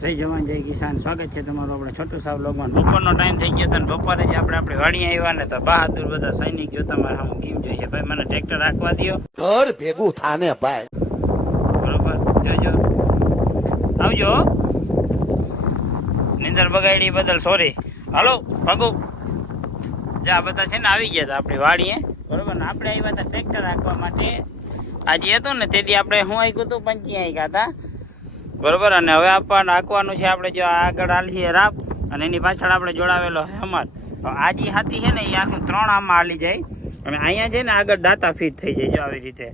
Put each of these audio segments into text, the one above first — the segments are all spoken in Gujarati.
જય જવાન જય કિસાન, સ્વાગત છે તમારું આપણે છોટું સાવ લોગમાં. બપોરનો ટાઈમ થઈ ગયો હતો ને બપોરે જ આપણે વાડી આવ્યા ને તો બહાદુર બધા સૈનિક જો તમારે હું કેમ જોઈએ ભાઈ, મને ટ્રેક્ટર રાખવા દો, ઘર ભેગું થાને ભાઈ. બરોબર જોજો, આવજો. નિંદર બગાડી બદલ સોરી. હાલો ભાગો. જા બધા છે ને આવી ગયા હતા આપણી વાડીએ, બરોબર ને. આપણે આવ્યા હતા ટ્રેક્ટર રાખવા માટે. આજે હતું ને તેથી આપણે હું આવ્યું હતું પંચી આવ્યા હતા, બરોબર. અને હવે આપણને હાંકવાનું છે આપણે જો આગળ હાલીએ રાપ અને એની પાછળ આપણે જોડાવેલો હેમર. આ જે હાથી છે ને એ આખું 3 આમાં હાલી જાય અને અહીંયા છે ને આગળ દાંતા ફીટ થઈ જાય જો આવી રીતે.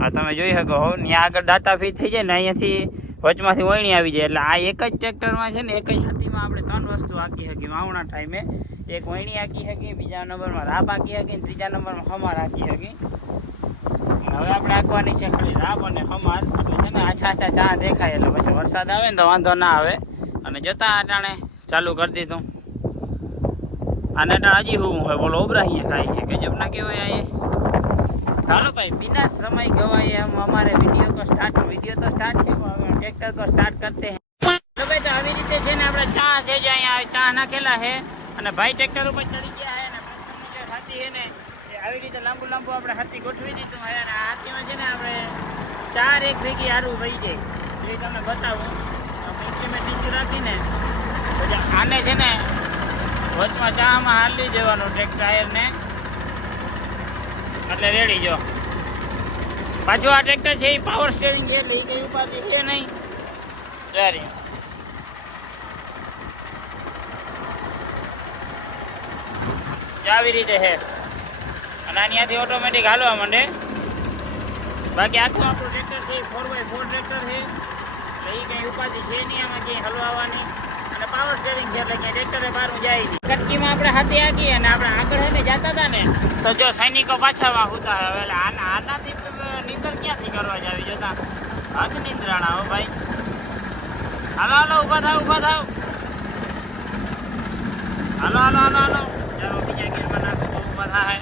હા તમે જોઈ શકો હો, ત્યાં આગળ દાંતા ફીટ થઈ જાય ને અહીંયાથી વચમાંથી વળણી આવી જાય. એટલે આ એક જ ટ્રેક્ટરમાં છે ને એક જ હાથીમાં આપણે 3 વસ્તુ હાંકી શકીએ વાવણા ટાઈમે. એક વળણી હાંકી શકીએ, બીજા નંબરમાં રાપ હાંકી શકીએ, ત્રીજા નંબરમાં હમાર હાંકી શકીએ. હવે આપણે હાંકવાની છે ખાલી રાપ અને હમાર. એટલે છે ને આછા ચા દેખાય એટલે પછી વરસાદ આવે ને તો વાંધો ના આવે. અને જતા અટાણે ચાલુ કરી દીધું. આને અટાણે હજી હું હોય બોલો ઉભરાઈએ ખાઈ છે ગજબ ના કહેવાય. આ ચાલો ભાઈ बिना समय गवाए हम हमारे वीडियो तो स्टार्ट છે ट्रैक्टर को स्टार्ट करते हैं. તો ભાઈ તો આવી રીતે છે ને આપણે ચા છે જે અહીંયા ચા નાખેલા છે અને ભાઈ ટ્રેક્ટર ઉપર ચડી ગયા છે ને જે હાથી છે ને આવી રીતે લાંબુ આપણે હાથી ગોઠવી દીધું છે. અને આ હાથીમાં છે ને આપણે 4 એક ભેગી હારું થઈ જાય એ તમને બતાવું. ઇન્સ્ટ્રુમેન્ટ નીચે રાખીને પછી આને છે ને વચમાં ચામાં હાલી દેવાનું ટાયરને એટલે રેડી. જો પાછું આ ટ્રેક્ટર છે એ પાવર સ્ટીયરિંગ છે એટલે એ કઈ ઉપાધિ છે નહીં. રેડી આવી રીતે છે અને અહીંયાથી ઓટોમેટિક હાલવા માંડે. બાકી આખું આપણું ટ્રેક્ટર છે 4x4 ટ્રેક્ટર છે એટલે એ કંઈ ઉપાધિ છે નહીં આમાં ક્યાંય હલવાવાની. અને પાવર સ્ટીયરિંગ છે એટલે ક્યાંય ટ્રેક્ટરે બહાર જાય નહીં. કટકીમાં આપણે હાથી હાંકીએ અને આપણે આગળ છે ને જતા હતા ને તો જો સૈનિકો પાછામાં હોતા હવે એટલે આનાથી નીંદર ક્યાંથી કરવા જ આવી જતા હદ નિંદ્રાણા હો ભાઈ. હાલો હાલો ઊભા થાવ હાલો ચાલો બીજા ગેરમાં નાખો તો ઊભા થાય.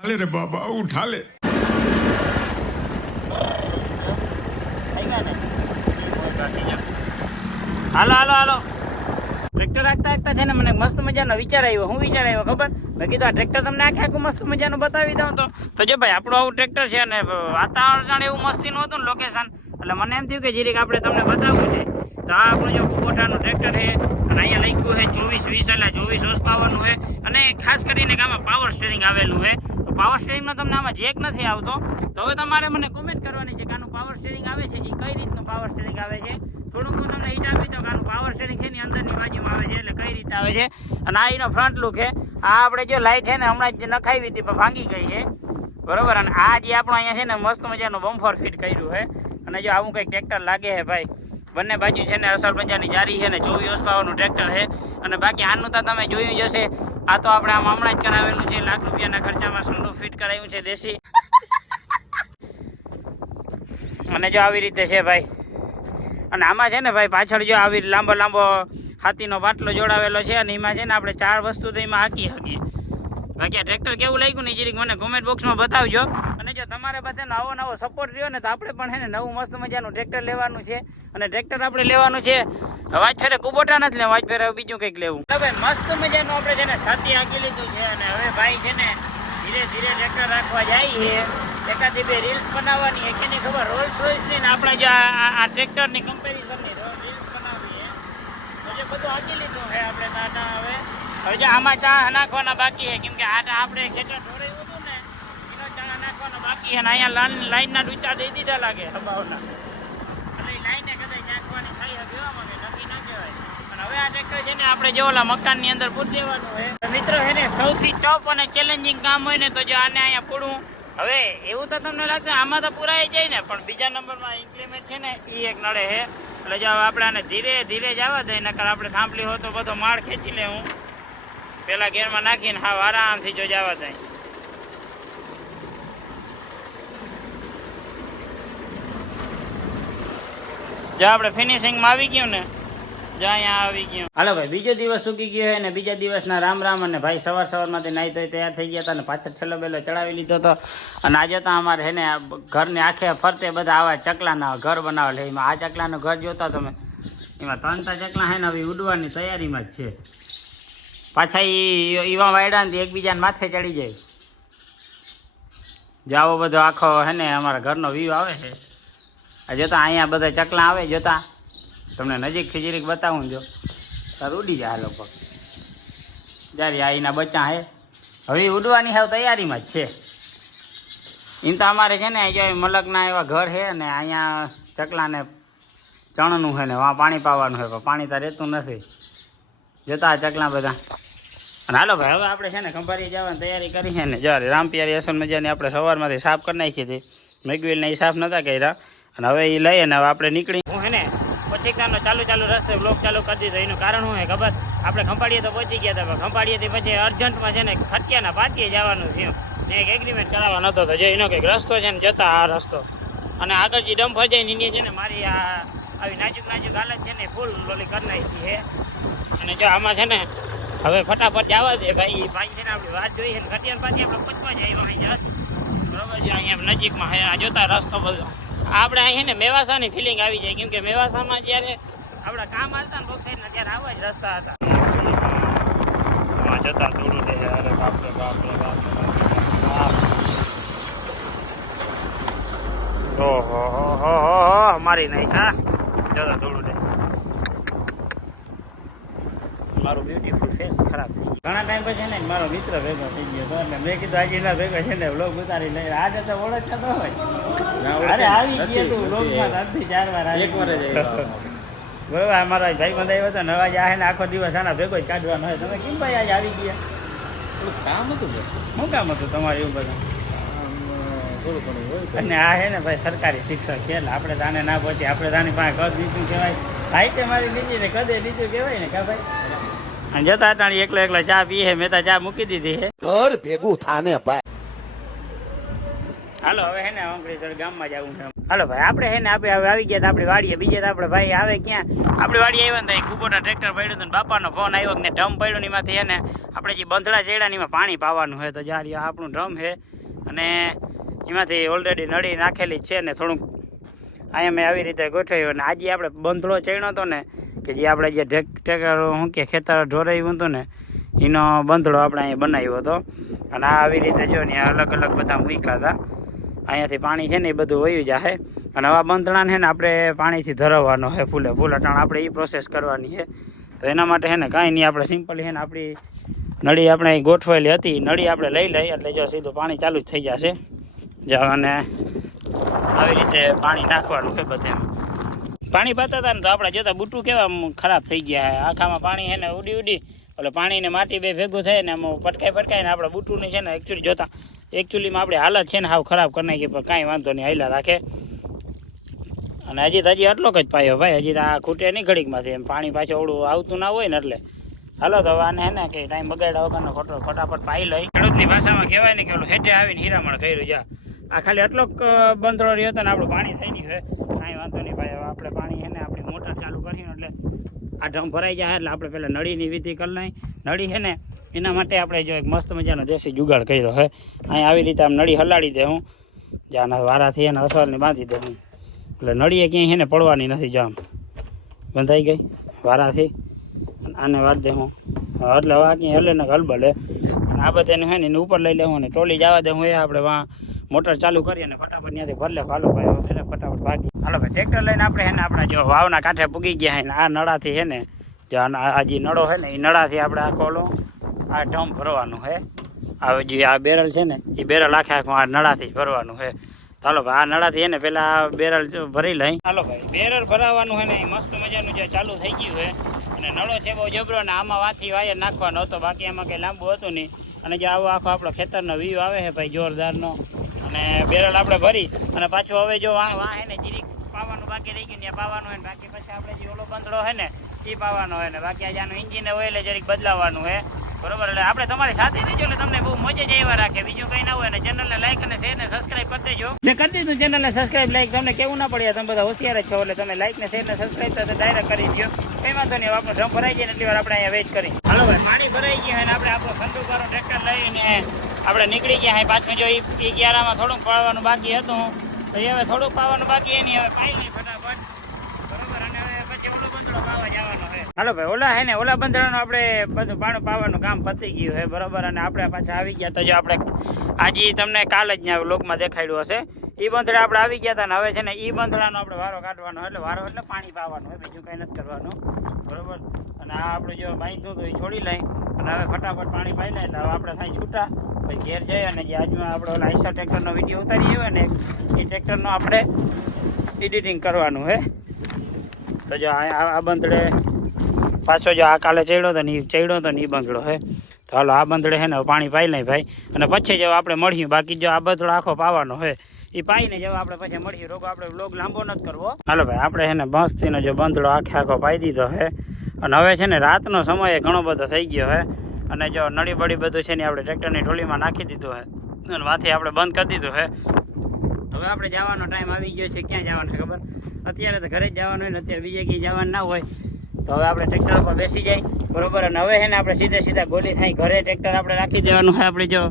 उठा ले रे बाबा उठा ले. હાલો ટ્રેક્ટર રાખતા છે ને મને મસ્ત મજાનો વિચાર આવ્યો. હું વિચાર આવ્યો ખબર? મેં કીધું આ ટ્રેક્ટર તમને આખું મસ્ત મજાનું બતાવી દઉં તો જો ભાઈ આપણું આવું ટ્રેક્ટર છે અને વાતાવરણ એવું મસ્તીનું હતું ને લોકેશન, એટલે મને એમ થયું કે જીરીક આપણે તમને બતાવવું છે. તો આ આપણું જો કુબોટાનું ટ્રેક્ટર છે અને અહીંયા લખ્યું છે 24-20 એટલે 24 હોર્સ પાવરનું છે. અને ખાસ કરીને કે આમાં પાવર સ્ટીયરિંગ આવેલું છે. તો પાવર સ્ટીયરિંગમાં તમને આમાં જેક નથી આવતો. તો હવે તમારે મને કોમેન્ટ કરવાની છે કે આનું પાવર સ્ટીયરિંગ આવે છે એ કઈ રીતનું પાવર સ્ટીયરિંગ આવે છે. થોડુંક હું તમને હિટ આપી દઉં કે આનું પાવર સ્ટીયરિંગ છે ને અંદરની બાજુમાં આવે છે એટલે કઈ રીતે આવે છે. અને આ એનો ફ્રન્ટ લુક છે. આ આપણે જો લાઇટ છે ને હમણાં જ નખાવી હતી પણ ભાંગી ગઈ છે, બરોબર. અને આ જે આપણો અહીંયા છે ને મસ્ત મજાનું બમ્ફર ફિટ કર્યું છે. અને જો આવું કંઈક ટ્રેક્ટર લાગે છે ભાઈ. બંને બાજુ છે ને અસલ મજાની જારી છે ને 24 હોર્સ પાવરનું ટ્રેક્ટર છે. અને બાકી આનું તો તમે જોયું જશે. આ તો આપણે આમ હમણાં જ કરાવેલું છે, લાખ રૂપિયાના ખર્ચામાં સનરૂફ ફિટ કરાવ્યું છે દેશી. અને જો આવી રીતે છે ભાઈ. અને આમાં છે ને ભાઈ પાછળ જો આવી લાંબો હાથીનો બાટલો જોડાવેલો છે અને એમાં છે ને આપણે 4 વસ્તુ તો એમાં હાંકી શકીએ. બાકી આ ટ્રેક્ટર કેવું લાગ્યું ને જીરીક મને કોમેન્ટ બોક્સમાં બતાવજો. અને જો તમારે બધાનો નવો સપોર્ટ રહ્યો ને તો આપણે પણ છે ને નવું મસ્ત મજાનું ટ્રેક્ટર લેવાનું છે. અને ટ્રેક્ટર આપણે લેવાનું છે વાજ ફેરે કુબોટા નથી લેવું, વાજ ફેરે બીજું કંઈક લેવું. ભાઈ મસ્ત મજાનું આપણે છે ને સાથી હાંકી લીધું છે. અને હવે ભાઈ છે ને ધીરે ધીરે ટ્રેક્ટર રાખવા જાય છે. એકાદી 2 રીલ્સ બનાવવાની છે કે નહીં ખબર, રોલ્સ રોયસની ને આપણે જો આ ટ્રેક્ટરની કમ્પેરિઝનની રીલ્સ બનાવવી છે. તો જે બધું હાંકી લીધું છે આપણે ટાટા. હવે જો આમાં ચા નાખવાના બાકી છે કેમ કે આ આપણે ખેતર ઢોળાયું હતું ને એનો ચા નાખવાનો બાકી છે. અને અહીંયા લાઈનના ડૂચા દઈ દીધા લાગે હબાવના, એટલે એ લાઈને કદાચ નાખવાની થઈ શકે એવા મને નક્કી ના કહેવાય. પણ હવે આ ટ્રેક્ટર છે ને આપણે જો ઓલા મકાનની અંદર પૂરી દેવાનું છે. મિત્રો છે ને સૌથી ટફ અને ચેલેન્જિંગ કામ હોય ને તો જો આને અહીંયા પૂરું. હવે એવું તો તમને લાગશે આમાં તો પૂરાઈ જાય ને, પણ બીજા નંબરમાં ઇમ્પ્લિમેન્ટ છે ને એ એક નડે છે. એટલે જો આપણે આને ધીરે ધીરે જવા દઈએ, નકર આપણે થાંભલી હોય તો બધો માળ ખેંચી લે. હું પેલા ગેરમાં નાખીને હા આરામથી જો જવા દઈએ. જો આપણે ફિનિશિંગમાં આવી ગયું ને જો અહીંયા આવી ગયું. હાલો ભાઈ, બીજો દિવસ સૂકી ગયો અને બીજા દિવસના રામ રામ. અને ભાઈ સવારમાંથી નાહી ધોઈ તૈયાર થઈ ગયા હતા અને પાછળ છેલ્લો બેલો ચડાવી લીધો હતો. અને આજે તો અમારે છે ને ઘરની આખે ફરતે બધા આવા ચકલાના ઘર બનાવેલા. એમાં આ ચકલાનું ઘર જોતા તમે, એમાં 3 ચકલા છે ને હવે ઉડવાની તૈયારીમાં જ છે. પાછા એવા વાયડા ને એકબીજાને માથે ચડી જાય. જો આવો બધો આખો છે ને અમારા ઘરનો વ્યૂ આવે છે. જોતા અહીંયા બધા ચકલા આવે, જોતા તમને નજીકથી જરીક બતાવું જો તાર ઉડી જાય લગભગ. જ્યારે આ એના બચ્ચા હે હવે ઉડવાની હાવ તૈયારીમાં જ છે. એમ તો અમારે છે ને જો મલકના એવા ઘર છે ને અહીંયા ચકલાને ચણનું છે ને વાં પાણી પાવાનું છે, પણ પાણી તો રહેતું નથી. જોતા ચકલા બધા. અને હાલો ભાઈ, હવે આપણે છે ને ખંભાળી જવાની તૈયારી કરી છે ને. જ્યારે રામપિયારી અસલ મજાની આપણે સવારમાંથી સાફ કરી નાખી હતી. મેઘવીલને એ સાફ નહોતા કર્યા અને હવે એ લઈએ ને હવે આપણે નીકળી. હું હે ને પછી ચાલુ રસ્તે બ્લોક ચાલુ કરી દીધો. એનું કારણ શું છે ખબર? આપણે ખંભાળીએ તો પહોંચી ગયા હતા, ખંભાળીએથી પછી અર્જન્ટમાં છે ને ખટિયાના પાટીએ જવાનું થયું. ને એક એગ્રીમેન્ટ કરાવવાનો હતો તો જો એનો કંઈક રસ્તો છે ને, જતા આ રસ્તો અને આગળ જે ડમ્પ જાય ને એની છે ને મારી આવી નાજુક હાલત છે ને ફૂલ લોલી કરી નાખી છે. અને જો આમાં છે ને હવે ફટાફટ જવા દે ભાઈ છે ને આપણી વાત જોઈએ ને ખટિયાના પાટી આપણે પૂછવા જાય અહીં જસ્ટ બરોબર છે. અહીંયા નજીકમાં આ જોતા રસ્તો બધો આપણે અહીં ને મેવાસાની ફિલિંગ આવી જાય, કેમ કે મેવાસામાં જ્યારે આપણા કામ હાલતા ને બોક્સ સાઈડના ત્યારે આવા જ રસ્તા હતા. જતા થોડું દે અરે બાપરે બાપરે બાપરે. ઓહો હો મારી નહીં હા જતા થોડું દે. મારું બ્યુટીફુલ ફેસ ખરાબ થઈ ગયું. ઘણા ટાઈમ પછી ને મારો મિત્ર ભેગો થઈ ગયો હતો એટલે મેં કીધું આજે ના ભેગો છે ને વ્લોગ ઉતારી લઈ. આજે તો ઓળખતા તો હોય. અરે આવી ગયો તું વ્લોગમાં 3-4 વાર એક વાર જ બરોબર. અમારા ભાઈ બંધ આવ્યો હતો ને અવાજ આ ને આખો દિવસ આના ભેગો જ કાઢવાનો હોય. તમે કેમ ભાઈ આજે આવી ગયા? કામ હતું. શું કામ હતું તમારે એવું બધું? અને આ છે ને ભાઈ સરકારી શિક્ષક છે એટલે આપણે તાને ના પહોંચી. આપણે તાની પાસે કદ નીચું કહેવાય, હાઈટે મારી નીચી ને કદે નીચું કહેવાય ને કા ભાઈ. અને જતા અટાણી એકલા ચા પીએ. મેં તો ચા મૂકી દીધી છે. ઘર ભેગું થાને ભાઈ. હાલો હવે હે ને અંકલેશ્વર ગામમાં જવું છે. હાલો ભાઈ, આપણે હે ને આપણે હવે આવી ગયા આપણી વાડીએ. બીજે તો આપણે ભાઈ આવે ક્યાં? આપણી વાડી આવ્યા ને કુબોટા ટ્રેક્ટર પડ્યું હતું ને બાપાનો ફોન આવ્યો ને ડ્રમ પડ્યું ને એમાંથી હે ને આપણે જે બંધડા ચડ્યા એમાં પાણી પાવાનું હોય. તો જ્યારે આપણું ડ્રમ છે અને એમાંથી ઓલરેડી નળી નાખેલી છે ને થોડુંક અહીંયા મેં આવી રીતે ગોઠવ્યું. અને આજે આપણે બંધડો ચડ્યો હતો ને કે જે આપણે જે ટ્રેક્ટર શું કે ખેતર ઢોરાયું હતું ને એનો બંધડો આપણે અહીંયા બનાવ્યો હતો. અને આ આવી રીતે જો ને અલગ અલગ બધા મૂક્યા હતા. અહીંયાથી પાણી છે ને એ બધું વયું જાય. અને આવા બંધડાને છે ને આપણે પાણીથી ધરવવાનો છે ફૂલે ફૂલ. અટાણ આપણે એ પ્રોસેસ કરવાની છે. તો એના માટે છે ને કાંઈ નહીં, આપણે સિમ્પલી છે ને આપણી નળી આપણે ગોઠવેલી હતી નળી આપણે લઈ લઈ એટલે જો સીધું પાણી ચાલુ જ થઈ જશે. અને આવી રીતે પાણી નાખવાનું છે બધે. પાણી પાતા હતા ને તો આપણે જોતા બુટું કેવા ખરાબ થઈ ગયા. આખામાં પાણી છે ને ઉડી એટલે પાણી ને માટી બે ભેગું થાય ને આમાં પટકાય ને આપણે બુટુંની છે ને એકચ્યુઅલી જોતા એકચ્યુઅલીમાં આપણી હાલત છે ને હાવ ખરાબ કરી નાખી. પણ કાંઈ વાંધો નહીં, હાઈલા રાખે. અને હજી આટલો જ પાયો ભાઈ, હજી તો આ ખૂટે નહીં ઘડીકમાંથી. એમ પાણી પાછું અવડું આવતું ના હોય ને એટલે હાલો તો આને હે ને કે ટાઈમ બગાડ્યા વગરનો ફટાફટ પાઈ લઈ. ખેડૂતની ભાષામાં કહેવાય ને કે ઓલું હેઠે આવીને હીરામણ કર્યું. જા આ ખાલી આટલો બંધડો રહ્યો હતો ને આપણું પાણી થઈ ગયું હોય. કાંઈ વાંધો નહીં ભાઈ, હવે આપણે પાણી છે ને આપણી મોટર ચાલુ કરીને એટલે આ ડ્રમ ભરાઈ જાય એટલે આપણે પહેલાં નળીની વિધિ કરી લઈ. નળી છે ને એના માટે આપણે જો એક મસ્ત મજાનો દેશી જુગાડ કર્યો હોય. અહીં આવી રીતે આમ નળી હલાડી દે હું જ્યાં વારાથી એને અસરને બાંધી દે હું એટલે નળીએ ક્યાંય એને પડવાની નથી. જો આમ બંધાઈ ગઈ વારાથી આને વાર દે હું એટલે હવે ક્યાંય હલે ને હલબલે. આ બધાને હોય ને એને ઉપર લઈ લેવું ને ટોલી જવા દે હું. એ આપણે વાં મોટર ચાલુ કરી અને ફટાફટ ત્યાંથી ભરલે. હાલો ભાઈ એને ફટાફટ ભાગી. હાલો ભાઈ ટ્રેક્ટર લઈને આપણે છે ને આપણા જો વાવના કાંઠે પૂગી ગયા છે ને આ નળાથી છે ને જો આ જે નળો છે ને એ નળાથી આપણે આખો આ ડ્રમ ભરવાનું છે. આ જે આ બેરલ છે ને એ બેરલ આખું આ નળાથી જ ભરવાનું છે. ચાલો ભાઈ આ નળાથી ને પેલા બેરલ ભરી લઈ. હાલો ભાઈ બેરલ ભરાવાનું છે ને એ મસ્ત મજાનું જે ચાલુ થઈ ગયું છે. અને નળો છે બહુ જબરો ને આમાં વાથી વાયર નાખવાનો હતો, બાકી એમાં કંઈ લાંબુ હતું નહીં. અને જે આવો આખો આપણો ખેતરનો વ્યૂ આવે છે ભાઈ જોરદારનો. અને બેરલ આપણે ભરી અને પાછું હવે જો વાહ હે ને જીરીક પાવાનું બાકી રહી ગયું ત્યાં પાવાનું હોય ને બાકી પછી આપણે જે ઓલો બંધડો છે ને એ પાવાનો હોય ને બાકી આજે આનું ઇન્જિન ઓઇલ જરીક બદલાવાનું છે. બરોબર, એટલે આપણે તમારી સાથે રહેજો એટલે તમને બહુ મજા જ એવા રાખે, બીજું કઈ ના હોય. અને ચેનલને લાઈક અને શેર ને સબસ્ક્રાઇબ કરી દેજો. જે કરી દીધું ચેનલને સબસ્ક્રાઇબ લાઈક, તમને કેવું ના પડે, તમે બધા હોશિયાર જ છો એટલે તમે લાઈક ને શેર ને સબસ્ક્રાઇબ તો ડાયરેક્ટ કરી દો. કઈ વાંધો નહીં, આપણો ડ્રમ ભરાઈ જાય ને એટલી વાર આપણે અહીંયા વેઇટ કરી. હાલો ભાઈ, પાણી ભરાઈ ગયું અને આપણે આપણો સંદૂકવાળો ટ્રેક્ટર લઈને આપણે નીકળી ગયા. પાછું જો એ ક્યારામાં થોડુંક પાવાનું બાકી હતું તો એ હવે થોડુંક પાવાનું બાકી એની હવે પાઈ નહીં ફટાફટ. બરોબર, અને હવે પછી ઓલો બંધડો પાવા જવાનો છે. હાલો ભાઈ, ઓલા હે ને ઓલા બંધડાનું આપણે બધું પાણી પાવાનું કામ પતી ગયું છે. બરોબર, અને આપણે પાછા આવી ગયા. તો જો આપણે આજે તમને કાલ જ ત્યાં લોકમાં દેખાડ્યું હશે, એ બંધડા આપણે આવી ગયા હતા ને હવે છે ને એ બંધડાનો આપણે વારો કાઢવાનો, એટલે વારો એટલે પાણી પાવાનું હોય, બીજું કંઈ નથી કરવાનું. બરોબર, અને આ આપણે જો બાંધ્યું તો એ છોડી લઈ અને હવે ફટાફટ પાણી પાઈ લે એટલે હવે આપણે થાય છૂટા પછી ઘેર જઈએ. અને જે આજમાં આપણે ઓલા આઈસર ટ્રેક્ટરનો વિડીયો ઉતારીએ હોય ને એ ટ્રેક્ટરનો આપણે એડિટિંગ કરવાનું છે. તો જો આ બંધડે પાછો જો આ કાલે ચડ્યો હતો ને એ બંધડો છે. તો હાલો આ બંધડે છે ને પાણી પાઈ લઈ ભાઈ, અને પછી જો આપણે મળ્યું. બાકી જો આ બંધડો આખો પાવાનો છે એ પાઈને જો આપણે પછી મળીએ. રોગ આપણે વ્લોગ લાંબો નથી કરવો. હાલો ભાઈ, આપણે છે ને મસ્તીનો જો બંધડો આખો પાઈ દીધો છે. અને હવે છે ને રાતનો સમય ઘણો બધો થઈ ગયો છે. અને જો નળી બળી બધું છે ને આપણે ટ્રેક્ટરની ટ્રોલીમાં નાખી દીધું છે અને વાથી આપણે બંધ કરી દીધું છે. હવે આપણે જવાનો ટાઈમ આવી ગયો છે. ક્યાં જવાનું છે ખબર? અત્યારે તો ઘરે જ જવાનું હોય ને, અત્યારે બીજે ક્યાંય જવાનું ના હોય. તો હવે આપણે ટ્રેક્ટર ઉપર બેસી જાય. બરોબર, અને હવે છે ને આપણે સીધા ગોલી થાય ઘરે ટ્રેક્ટર આપણે રાખી દેવાનું હોય આપણે જો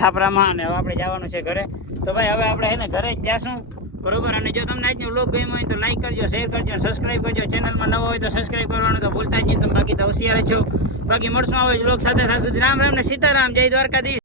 છાપરામાં. અને હવે આપણે જવાનું છે ઘરે. તો ભાઈ હવે આપણે છે ને ઘરે જ જઈશું. બરોબર, અને જો તમને આજનો વ્લોગ ગમ્યો હોય તો લાઈક કરજો, શેર કરજો, સબસ્ક્રાઇબ કરજો. ચેનલમાં નવો હોય તો સબસ્ક્રાઇબ કરવાનું તો ભૂલતા જ નહીં તમે, બાકી તો હોશિયાર જ છો. બાકી મળશું આવે વ્લોગ સાથે. ત્યાં સુધી રામ રામ ને સીતારામ, જય દ્વારકાધીશ.